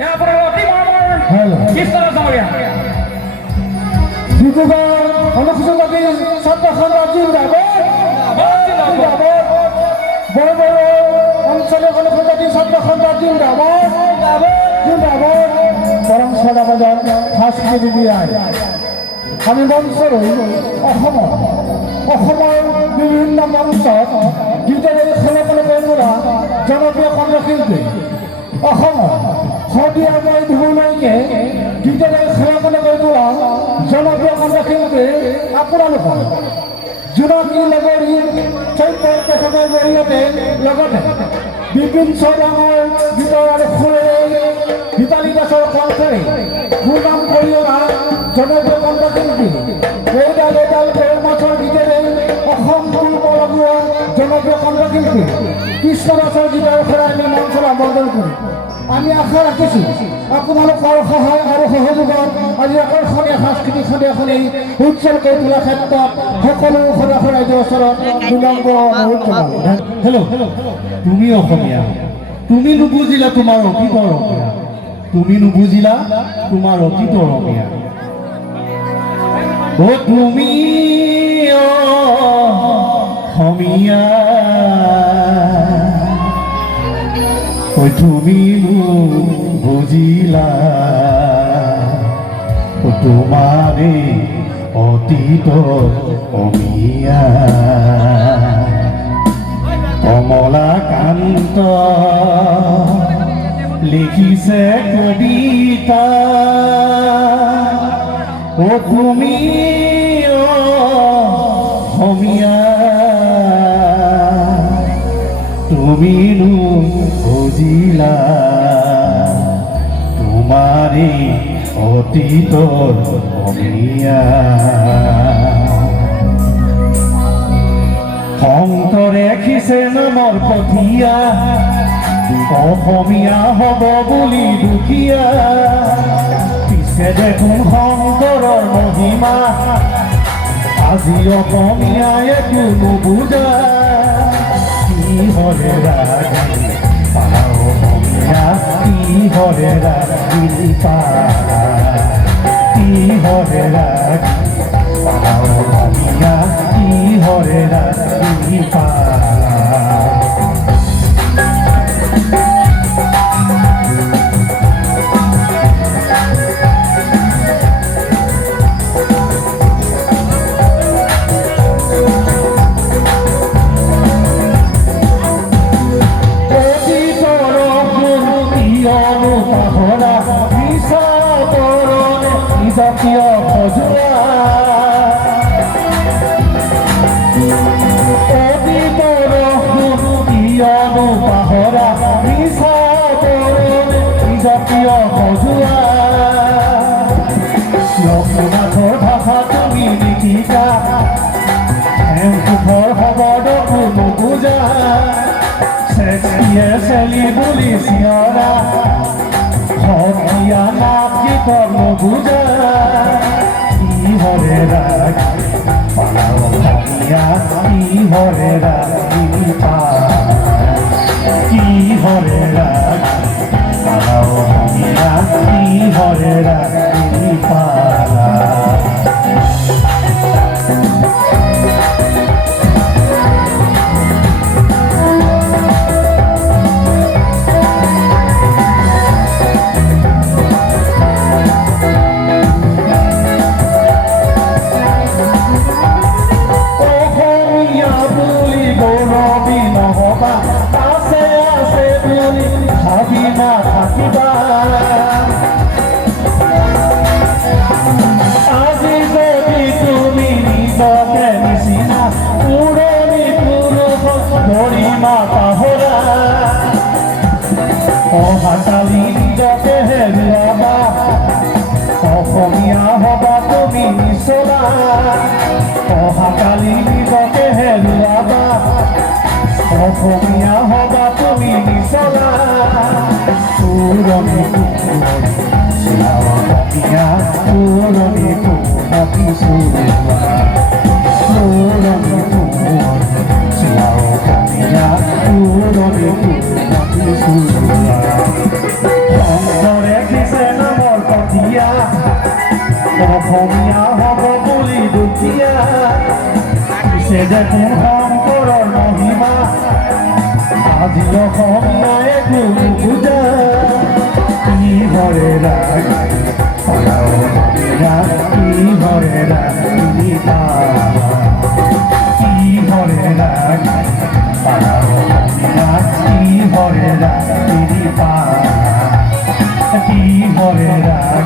এয়া আপোনাৰ অতি মৰমৰ কৃষ্ণ ডাঙৰীয়া ডিব্ৰুগড় অনুসূচিত জাতি ছাত্ৰ সন্থা জিন্দাবাদ বৰবড়ো আঞ্চলিক অনুসূচিত জাতি ছাত্ৰ সন্থা জিন্দাবাদ বৰং ছটাবজাত সাংস্কৃতিক বিয়াই আমি মঞ্চ ৰৈ অসমৰ বিভিন্ন মঞ্চত গীতেৰে খেলবলৈ গৈ পৰা জনপ্ৰিয় কণ্ঠশিল্পী অসমৰ শদিয়াময় ধুলৈকে গীতেৰে খেলবলৈ গৈ পৰা জনপ্ৰিয় কণ্ঠশিল্পী আপোনালোকৰ জোনাকী লগৰী চৈত্ৰ কেশৱৰ জৰিয়তে লগতে বিপিন চৌডাঙৰ গীতৰ আৰু সুৰেৰে ভিতালী দাসৰ কণ্ঠৰে সুনাম কঢ়িওৱা জনপ্ৰিয় কণ্ঠশিল্পী এইডাল গৌৰ মাছৰ গীতেৰে অসম ফুৰিব লগোৱা জনপ্ৰিয় কণ্ঠশিল্পী কৃষ্ণ দাসৰ গীতৰ পৰা আমি মঞ্চলৈ আৱৰ্তন কৰিম। আমি আশা ৰাখিছোঁ আপোনালোকৰ সহায় আৰু সহযোগত আজি আকৰ্ষণীয় সাংস্কৃতিক সন্ধিয়াখনি উজ্জ্বল কৰি তোলাৰ ক্ষেত্ৰত সকলো সদস্য ৰাইজৰ ওচৰত বিনম্ৰ অনুৰোধ জনালোঁ। হেল্ল' তুমি অসমীয়া, তুমি নুবুজিলা তোমাৰ অতীতৰ অসমীয়া, তুমি নুবুজিলা তোমাৰ অতীতৰ অসমীয়া। অ তুমি অসমীয়া, ঐ তুমি বুজিলা তোমাৰে অতীতৰ অসমীয়া। কমলাকান্ত লিখিছে কবিতা, ও তুমি অসমীয়া, তুমিনো বুজিলা তোমাৰে অতীতৰ অসমীয়া। শংকৰে খিছে নামৰ পথিয়া, অসমীয়া হ'ব বুলি দুখীয়া, পিছে দেখোন শংকৰৰ মহিমা আজি অসমীয়াই একো নুবুজা। কি হৰে ৰাগি পালা অসমীয়া, কি হৰে ৰাগি পালা, কি হৰে ৰাগি পালা অসমীয়া, কি হৰে ৰাগি পালা। জাতীয় সজোৱা অতীতৰ কিয়নো পাহৰা, মিছা জাতীয় সজোৱা। লক্ষ্মীনাথৰ ভাষা তুমি লিখিছা, হেমকুঠৰ শব্দকো নুবুজা, চেক্সপিয়াৰ চেলি বুলি চিঞৰা, সতীয়া নাট গীতৰ নুবুজা। কি হৰে ৰাগি পালা অসমীয়া, কি হৰে ৰাগি পালা, কি হৰে ৰাগি পালা অসমীয়া, কি হৰে ৰাগি পালা। আজি যদি তুমি নিজকে নিচিনা পুৰণি পুৰুষ গৰিমা পাহৰা, অহাকালি নিজকে হেৰুৱাবা, অসমীয়া হবা তুমি নিচলা, অহাকালি নিজকে হেৰুৱাবা, অসমীয়া হবা তুমি নিচলা। পুৰণি অসমীয়া, পুৰণি পুৰণি চলোৱা, পুৰণি অসমীয়া, পুৰণি পুৰণি চলোৱা। শংকৰে সে দেখুন শঙ্কৰৰ মহিমা আজি অসমীয়াই গুৰু পূজা কি হৰে ৰাগ পালাও অসমীয়া কি হৰে ৰাগ তুমি পাবা কি হৰে ৰাগ পালাও অসমীয়া কি হৰে ৰাগ তুমি পাবা কি হৰে ৰাগ